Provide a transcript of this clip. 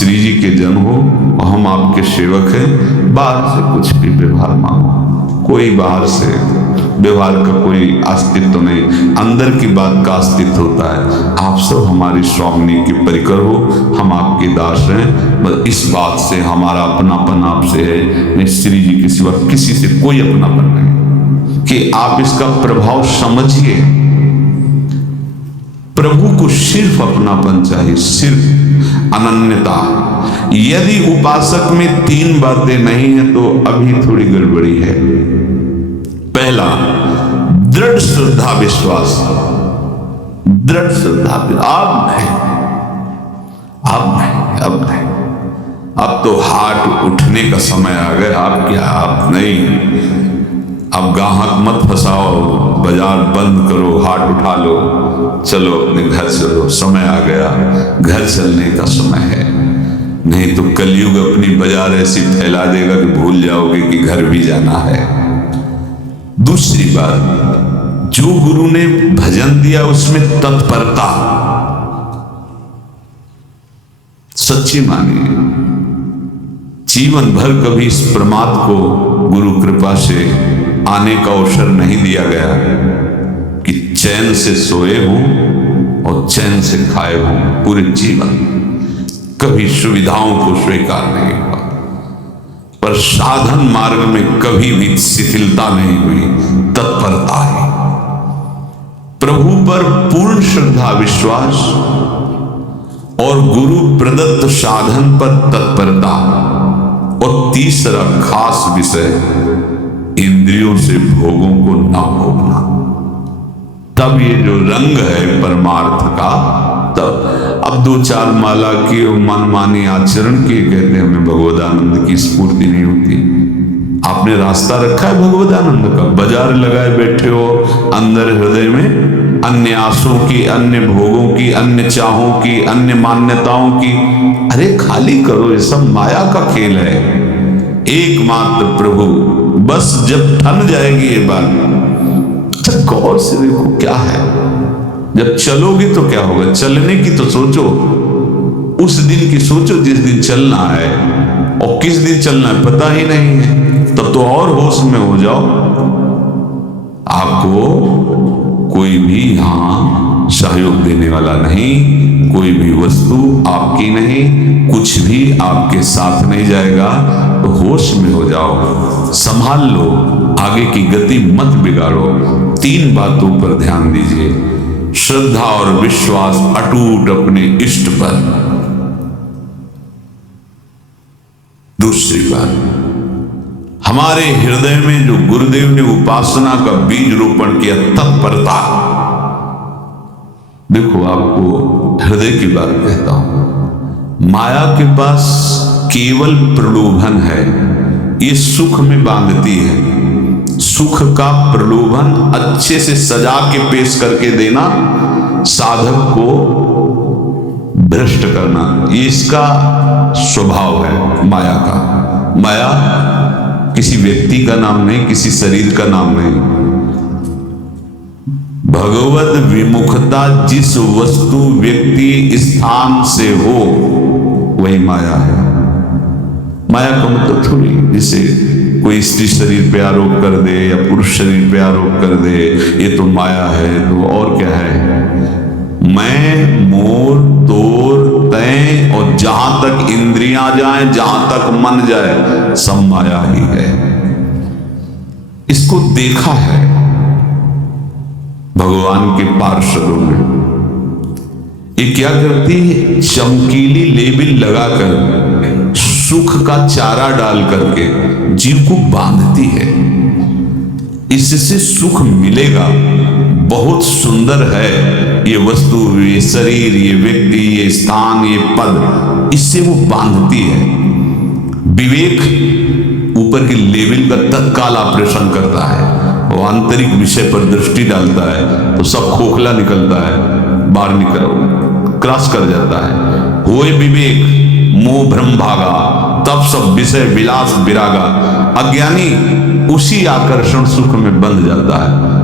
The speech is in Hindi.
श्री जी के जन हो और हम आपके सेवक हैं, बाहर से कुछ भी व्यवहार मांगो, कोई बाहर से व्यवहार का कोई अस्तित्व नहीं, अंदर की बात का अस्तित्व होता है। आप सब हमारी स्वामिनी के परिकर हो, हम आपके दास हैं, बस इस बात से हमारा अपनापन आपसे है, नहीं श्री जी के सिवा किसी से कोई अपनापन नहीं, कि आप इसका प्रभाव समझिए। प्रभु को सिर्फ अपनापन चाहिए, सिर्फ अनन्यता। यदि उपासक में तीन बातें नहीं है तो अभी थोड़ी गड़बड़ी है। पहला, दृढ़ श्रद्धा विश्वास, दृढ़ श्रद्धा। अब नहीं, अब तो हाथ उठने का समय आ गया। आप क्या, आप नहीं, अब गाहक मत फंसाओ, बाजार बंद करो, हाथ उठा लो, चलो अपने घर चलो, समय आ गया, घर चलने का समय है। नहीं तो कलयुग अपनी बाजार ऐसी फैला देगा कि भूल जाओगे कि घर भी जाना है। दूसरी बात, जो गुरु ने भजन दिया उसमें तत्परता, सच्ची मानिए। जीवन भर कभी इस प्रमाद को गुरु कृपा से आने का अवसर नहीं दिया गया कि चैन से सोए हों और चैन से खाए हों। पूरे जीवन कभी सुविधाओं को स्वीकार नहीं हुआ, पर साधन मार्ग में कभी भी शिथिलता नहीं हुई, तत्परता है। प्रभु पर पूर्ण श्रद्धा विश्वास और गुरु प्रदत्त साधन पर तत्परता। और तीसरा खास विषय, इंद्रियों से भोगों को न भोगना। तब ये जो रंग है परमार्थ का, तब अब दो चार माला की मनमानी आचरण की कहते हैं हमें भगवदानंद की स्फूर्ति नहीं होती। आपने रास्ता रखा है भगवदानंद का, बाजार लगाए बैठे हो अंदर हृदय में अन्य आशों की, अन्य भोगों की, अन्य चाहों की, अन्य मान्यताओं की। अरे खाली करो, ये सब माया का खेल है। एकमात्र प्रभु, बस जब ठन जाएगी ये बात, अच्छा गौर से देखो क्या है। जब चलोगे तो क्या होगा, चलने की तो सोचो, उस दिन की सोचो जिस दिन चलना है, और किस दिन चलना है पता ही नहीं है, तब तो और होश में हो जाओ। आपको कोई भी यहां सहयोग देने वाला नहीं, कोई भी वस्तु आपकी नहीं, कुछ भी आपके साथ नहीं जाएगा। तो होश में हो जाओ, संभाल लो, आगे की गति मत बिगाड़ो। तीन बातों पर ध्यान दीजिए, श्रद्धा और विश्वास अटूट अपने इष्ट पर। दूसरी बात, हमारे हृदय में जो गुरुदेव ने उपासना का बीज रोपण किया, तत्परता। देखो आपको हृदय की बात कहता हूं, माया के पास केवल प्रलोभन है, ये सुख में बांधती है। सुख का प्रलोभन अच्छे से सजा के पेश करके देना, साधक को भ्रष्ट करना, ये इसका स्वभाव है माया का। माया किसी व्यक्ति का नाम नहीं, किसी शरीर का नाम नहीं। भगवत विमुखता जिस वस्तु व्यक्ति स्थान से हो वही माया है। माया का मतलब थोड़ी जिसे कोई स्त्री शरीर पे आरोप कर दे या पुरुष शरीर पे आरोप कर दे ये तो माया है, तो और क्या है। मैं, मोर, तोर, तय और जहां तक इंद्रियां जाएं, जहां तक मन जाए, सब माया ही है। इसको देखा है भगवान के पार्षदों में। ये क्या करती है, चमकीली लेबिल लगाकर, सुख का चारा डाल करके जीव को बांधती है। इससे सुख मिलेगा, बहुत सुंदर है ये वस्तु, ये शरीर, ये व्यक्ति, ये स्थान, ये पद, इससे वो बांधती है। विवेक ऊपर की लेवल का तत्काल ऑपरेशन करता है, वो आंतरिक विषय पर दृष्टि डालता है तो सब खोखला निकलता है, बाहर निकल क्रॉस कर जाता है। होए विवेक मोह भ्रम भागा, तब सब विषय विलास विरागा। अज्ञानी उसी आकर्षण सुख में बंध जाता है।